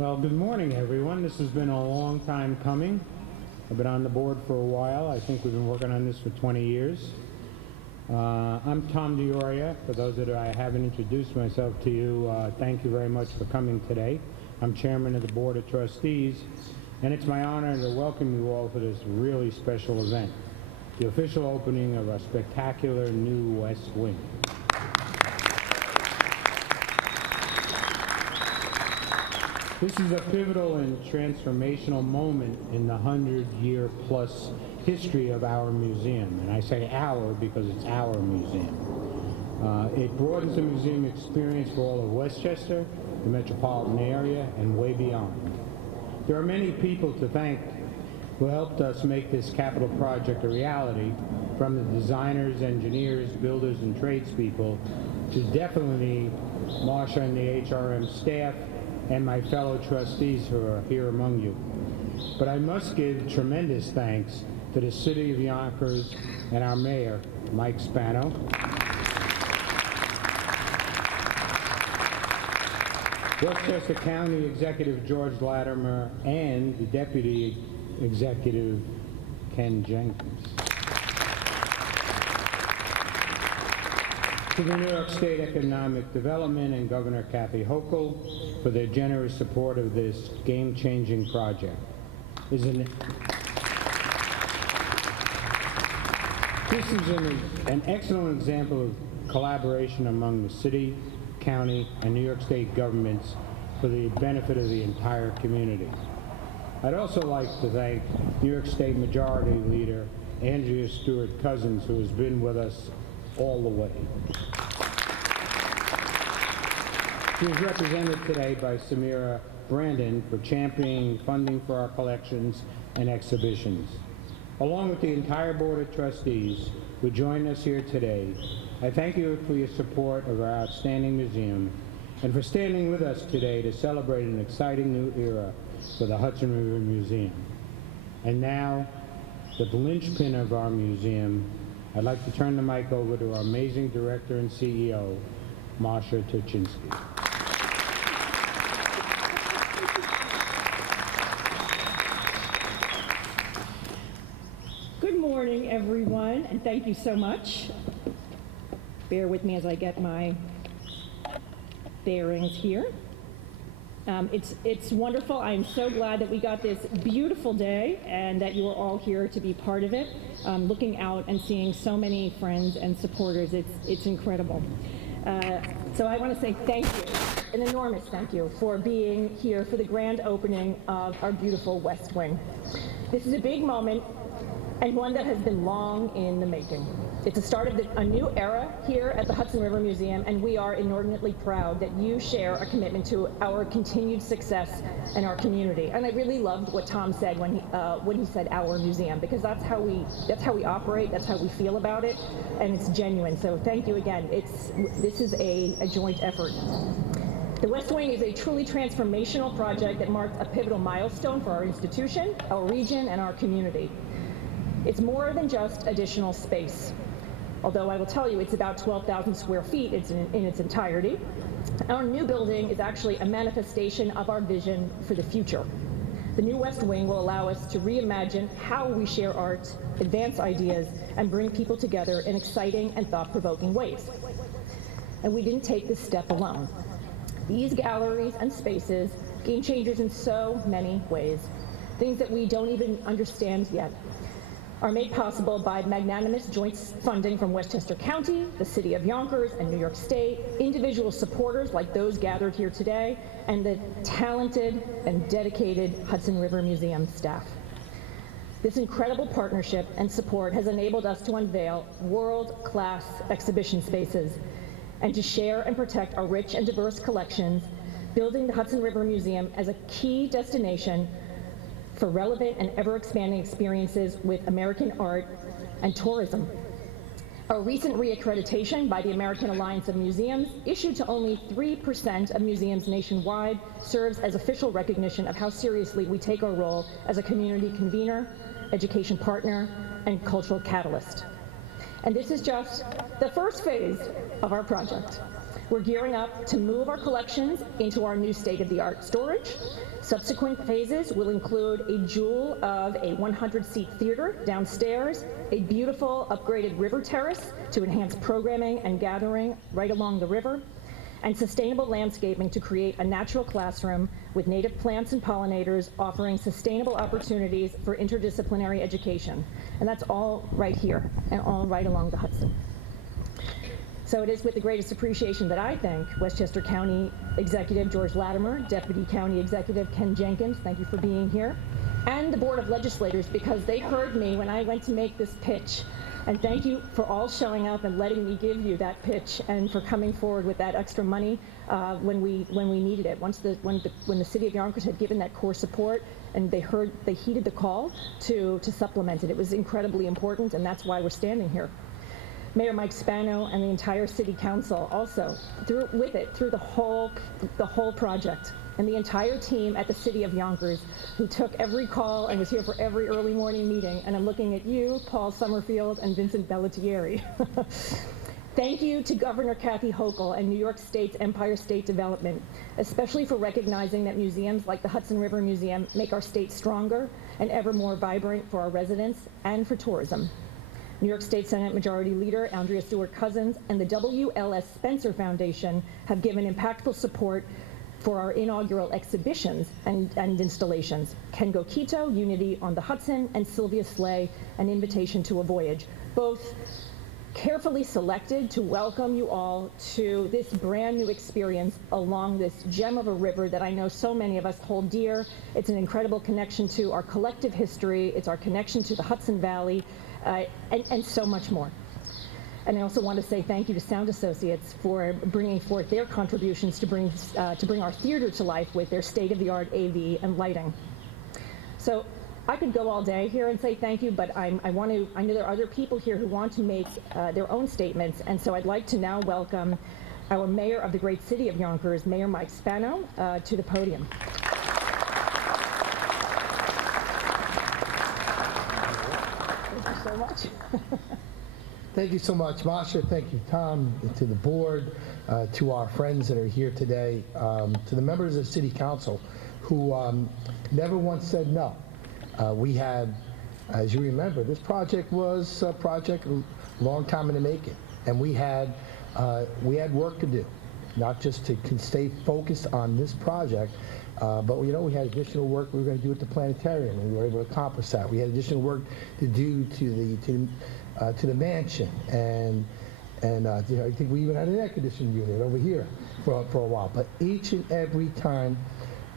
Well, good morning, everyone. This has been a long time coming. I've been on the board for a while. I think we've been working on this for 20 years. I'm Tom DeOria. For those that I haven't introduced myself to you, thank you very much for coming today. I'm chairman of the Board of Trustees, and it's my honor to welcome you all to this really special event, the official opening of our spectacular new West Wing. This is a pivotal and transformational moment in the 100-year-plus history of our museum. And I say our because it's our museum. It broadens the museum experience for all of Westchester, the metropolitan area, and way beyond. There are many people to thank who helped us make this capital project a reality, from the designers, engineers, builders, and tradespeople, to definitely Marsha and the HRM staff, and my fellow trustees who are here among you. But I must give tremendous thanks to the City of Yonkers and our mayor, Mike Spano, Westchester County Executive George Latimer, and the Deputy Executive Ken Jenkins. To the New York State Economic Development and Governor Kathy Hochul for their generous support of this game-changing project. This is an excellent example of collaboration among the city, county, and New York State governments for the benefit of the entire community. I'd also like to thank New York State Majority Leader Andrea Stewart-Cousins, who has been with us all the way. She is represented today by Samira Brandon for championing funding for our collections and exhibitions. Along with the entire Board of Trustees who joined us here today, I thank you for your support of our outstanding museum and for standing with us today to celebrate an exciting new era for the Hudson River Museum. And now, the linchpin of our museum, I'd like to turn the mic over to our amazing director and CEO, Marsha Tuchinski. Good morning, everyone, and thank you so much. Bear with me as I get my bearings here. It's wonderful. I'm so glad that we got this beautiful day and that you are all here to be part of it. Looking out and seeing so many friends and supporters, it's incredible. So I want to say thank you, an enormous thank you, for being here for the grand opening of our beautiful West Wing. This is a big moment and one that has been long in the making. It's the start of a new era here at the Hudson River Museum, and we are inordinately proud that you share a commitment to our continued success and our community. And I really loved what Tom said when he said our museum, because that's how we operate, that's how we feel about it, and it's genuine. So thank you again. This is a joint effort. The West Wing is a truly transformational project that marked a pivotal milestone for our institution, our region, and our community. It's more than just additional space. Although I will tell you it's about 12,000 square feet in its entirety. Our new building is actually a manifestation of our vision for the future. The new West Wing will allow us to reimagine how we share art, advance ideas, and bring people together in exciting and thought-provoking ways. And we didn't take this step alone. These galleries and spaces, game changers in so many ways, things that we don't even understand yet, are made possible by magnanimous joint funding from Westchester County, the City of Yonkers, and New York State, individual supporters like those gathered here today, and the talented and dedicated Hudson River Museum staff. This incredible partnership and support has enabled us to unveil world-class exhibition spaces and to share and protect our rich and diverse collections, building the Hudson River Museum as a key destination for relevant and ever-expanding experiences with American art and tourism. Our recent reaccreditation by the American Alliance of Museums, issued to only 3% of museums nationwide, serves as official recognition of how seriously we take our role as a community convener, education partner, and cultural catalyst. And this is just the first phase of our project. We're gearing up to move our collections into our new state-of-the-art storage. Subsequent phases will include a jewel of a 100-seat theater downstairs, a beautiful upgraded river terrace to enhance programming and gathering right along the river, and sustainable landscaping to create a natural classroom with native plants and pollinators offering sustainable opportunities for interdisciplinary education. And that's all right here and all right along the Hudson. So it is with the greatest appreciation that I thank Westchester County Executive George Latimer, Deputy County Executive Ken Jenkins, thank you for being here, and the Board of Legislators, because they heard me when I went to make this pitch. And thank you for all showing up and letting me give you that pitch, and for coming forward with that extra money when we needed it. When the City of Yonkers had given that core support, and they heeded the call to supplement it. It was incredibly important, and that's why we're standing here. Mayor Mike Spano and the entire City Council also through the whole project, and the entire team at the City of Yonkers who took every call and was here for every early morning meeting. And I'm looking at you, Paul Summerfield and Vincent Bellatieri. Thank you to Governor Kathy Hochul and New York State's Empire State Development, especially for recognizing that museums like the Hudson River Museum make our state stronger and ever more vibrant for our residents and for tourism. New York State Senate Majority Leader Andrea Stewart-Cousins and the W.L.S. Spencer Foundation have given impactful support for our inaugural exhibitions and installations. Kengo Kito, Unity on the Hudson, and Sylvia Slay, An Invitation to a Voyage, both carefully selected to welcome you all to this brand new experience along this gem of a river that I know so many of us hold dear. It's an incredible connection to our collective history. It's our connection to the Hudson Valley, and so much more. And I also want to say thank you to Sound Associates for bringing forth their contributions to bring our theater to life with their state-of-the-art AV and lighting. So I could go all day here and say thank you, but I know there are other people here who want to make their own statements, and so I'd like to now welcome our Mayor of the great city of Yonkers, Mayor Mike Spano, to the podium. Thank you so much. Thank you so much, Masha. Thank you, Tom, to the board, to our friends that are here today, to the members of City Council who never once said no. We had, as you remember, this project was a project a long time in the making, and we had work to do, not just to stay focused on this project, but we had additional work we were going to do at the planetarium, and we were able to accomplish that. We had additional work to do to the mansion, and I think we even had an air conditioning unit over here for a while. But each and every time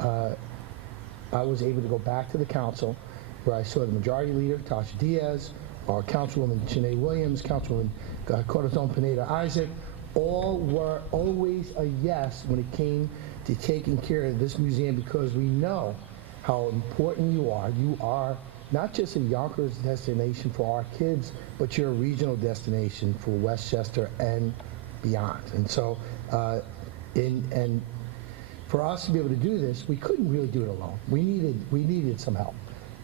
I was able to go back to the council, where I saw the majority leader, Tasha Diaz, our Councilwoman Shanae Williams, Councilwoman Corazon Pineda-Isaac, all were always a yes when it came to taking care of this museum, because we know how important you are. You are not just a Yonkers destination for our kids, but you're a regional destination for Westchester and beyond. And so, and for us to be able to do this, we couldn't really do it alone. We needed some help.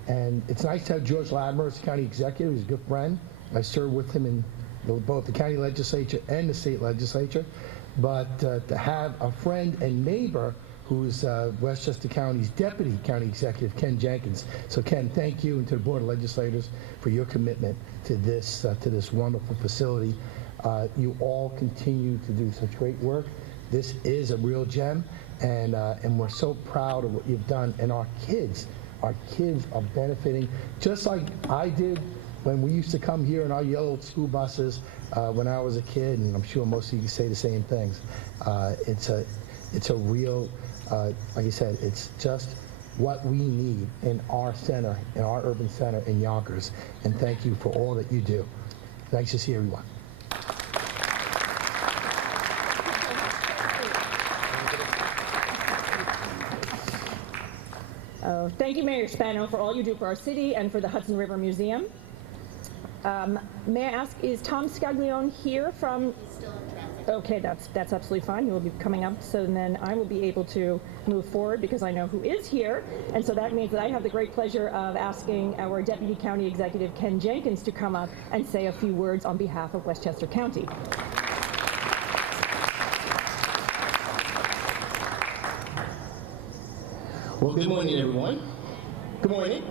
And it's nice to have George Latimer as county executive. He's a good friend. I served with him in both the county legislature and the state legislature. But to have a friend and neighbor who's Westchester County's deputy county executive, Ken Jenkins. So Ken, thank you, and to the Board of Legislators for your commitment to this wonderful facility. You all continue to do such great work. This is a real gem, and we're so proud of what you've done. And our kids are benefiting, just like I did when we used to come here in our yellow school buses when I was a kid, and I'm sure most of you say the same things. It's a real, like I said, it's just what we need in our center, in our urban center in Yonkers. And thank you for all that you do. Nice to see everyone. Thank you, Mayor Spano, for all you do for our city and for the Hudson River Museum. May I ask, is Tom Scaglione here from? Okay, that's absolutely fine. You will be coming up, so then I will be able to move forward because I know who is here, and so that means that I have the great pleasure of asking our Deputy County Executive Ken Jenkins to come up and say a few words on behalf of Westchester County. Well, good morning, everyone. Good morning.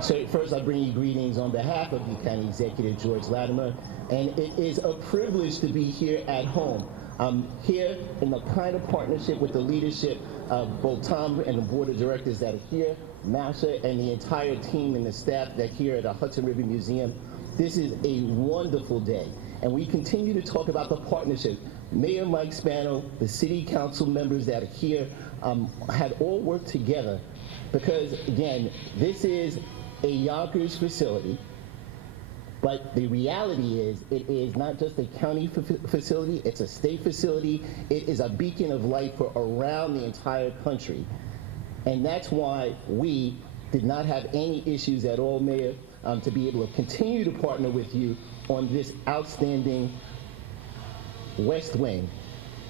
So first, I bring you greetings on behalf of the County Executive, George Latimer, and it is a privilege to be here at home. I'm here in the kind of partnership with the leadership of both Tom and the board of directors that are here, Masha, and the entire team and the staff that are here at the Hudson River Museum. This is a wonderful day, and we continue to talk about the partnership. Mayor Mike Spano, the city council members that are here, had all worked together because, again, this is a Yonkers facility, but the reality is it is not just a county facility, it's a state facility. It is a beacon of light for around the entire country. And that's why we did not have any issues at all, Mayor, to be able to continue to partner with you on this outstanding West Wing.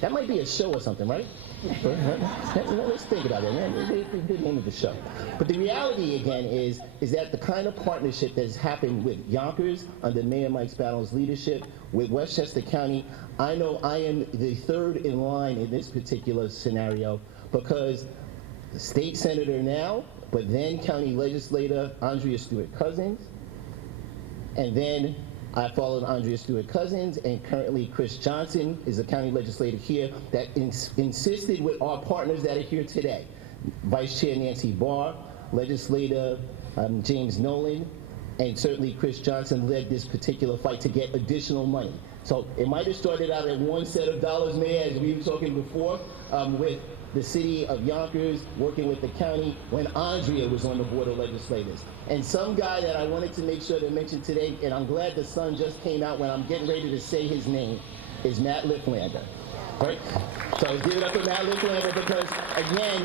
That might be a show or something, right? Let's think about it, man. It's a good name of the show. But the reality, again, is that the kind of partnership that has happened with Yonkers under Mayor Mike Spano's leadership, with Westchester County, I know I am the third in line in this particular scenario because the state senator now, but then county legislator Andrea Stewart-Cousins, and then I followed Andrea Stewart-Cousins, and currently Chris Johnson is a county legislator here that insisted with our partners that are here today. Vice Chair Nancy Barr, legislator James Nolan, and certainly Chris Johnson led this particular fight to get additional money. So it might have started out at one set of dollars, Mayor, as we were talking before, with the city of Yonkers working with the county when Andrea was on the board of legislators. And some guy that I wanted to make sure to mention today, and I'm glad the sun just came out when I'm getting ready to say his name, is Matt Lifflander. Right? So give it up for Matt Lifflander because, again,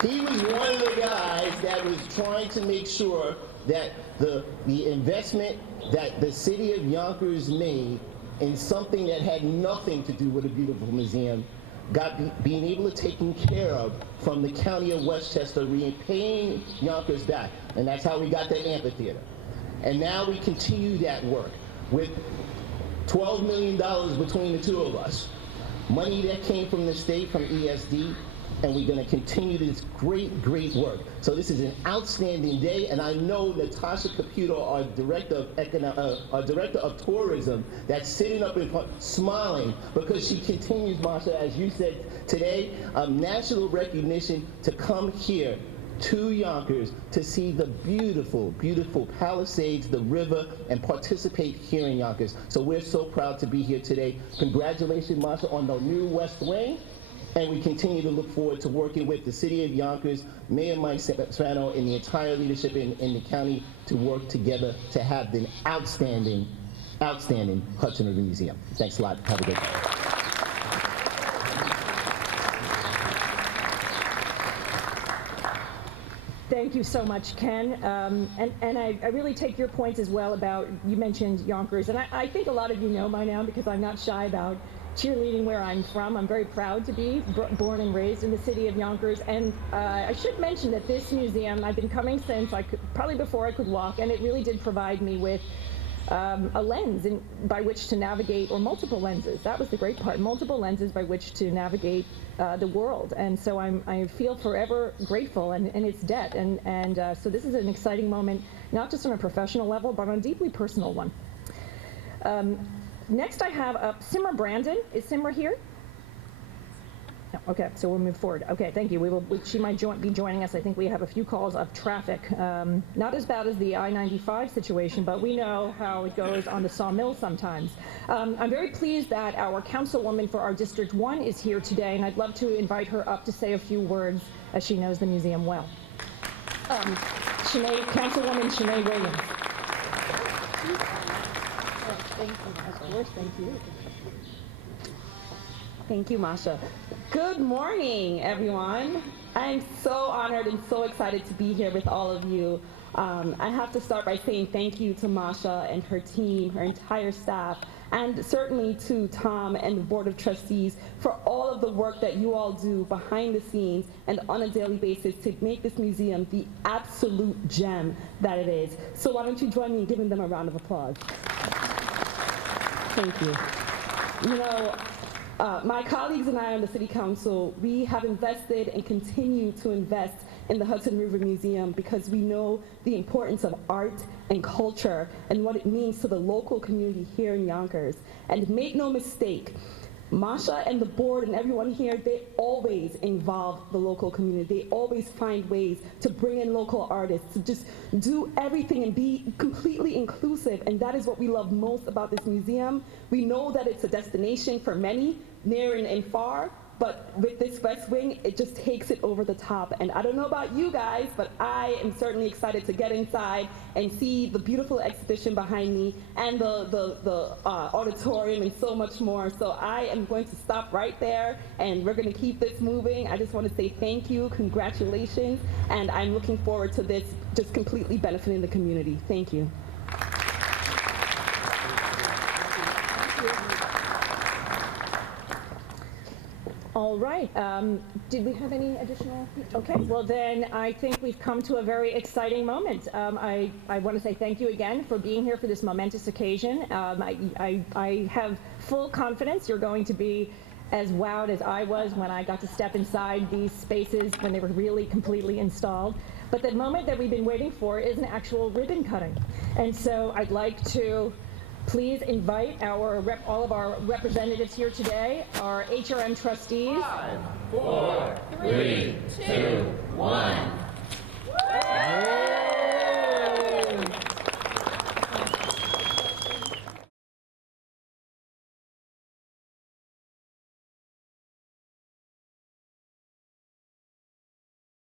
he was one of the guys that was trying to make sure that the investment that the city of Yonkers made in something that had nothing to do with a beautiful museum being able to taken care of from the county of Westchester, repaying Yonkers back. And that's how we got that amphitheater. And now we continue that work with $12 million between the two of us. Money that came from the state, from ESD, and we're going to continue this great work. So this is an outstanding day, and I know Natasha Caputo, our director of tourism, that's sitting up in front, smiling, because she continues, Marsha, as you said today, national recognition to come here to Yonkers to see the beautiful Palisades, the river, and participate here in Yonkers. So we're so proud to be here today. Congratulations, Marsha, on the new West Wing. And we continue to look forward to working with the city of Yonkers, Mayor Mike Spano, and the entire leadership in the county to work together to have the outstanding Hudson River Museum. Thanks a lot. Have a good day. Thank you so much, Ken. And I really take your points as well about, you mentioned Yonkers, and I think a lot of you know by now because I'm not shy about cheerleading where I'm from. I'm very proud to be born and raised in the city of Yonkers, and I should mention that this museum, I've been coming since probably before I could walk, and it really did provide me with a lens by which to navigate, or multiple lenses. That was the great part, multiple lenses by which to navigate the world. And so I feel forever grateful in its debt. And so this is an exciting moment, not just on a professional level, but on a deeply personal one. Next I have up Simmer Brandon. Is Simmer here? No, okay, so we'll move forward. Okay, thank you. She might be joining us. I think we have a few calls of traffic. Not as bad as the I-95 situation, but we know how it goes on the Sawmill sometimes. I'm very pleased that our councilwoman for our District 1 is here today, and I'd love to invite her up to say a few words as she knows the museum well. Councilwoman Shanae Williams. Thank you. Of course, thank you. Thank you, Masha. Good morning, everyone. I'm so honored and so excited to be here with all of you. I have to start by saying thank you to Masha and her team, her entire staff, and certainly to Tom and the Board of Trustees for all of the work that you all do behind the scenes and on a daily basis to make this museum the absolute gem that it is. So why don't you join me in giving them a round of applause? Thank you. You know, my colleagues and I on the City Council, we have invested and continue to invest in the Hudson River Museum because we know the importance of art and culture and what it means to the local community here in Yonkers. And make no mistake, Masha and the board and everyone here, they always involve the local community. They always find ways to bring in local artists, to just do everything and be completely inclusive. And that is what we love most about this museum. We know that it's a destination for many, near and far, but with this West Wing, it just takes it over the top. And I don't know about you guys, but I am certainly excited to get inside and see the beautiful exhibition behind me and the auditorium and so much more. So I am going to stop right there, and we're going to keep this moving. I just want to say thank you, congratulations, and I'm looking forward to this just completely benefiting the community. Thank you. All right. Did we have any additional? Okay. Well, then I think we've come to a very exciting moment. I want to say thank you again for being here for this momentous occasion. I have full confidence you're going to be as wowed as I was when I got to step inside these spaces when they were really completely installed. But the moment that we've been waiting for is an actual ribbon cutting. And so I'd like to please invite all of our representatives here today, our HRM trustees. 5, 4, 3, 2, 1.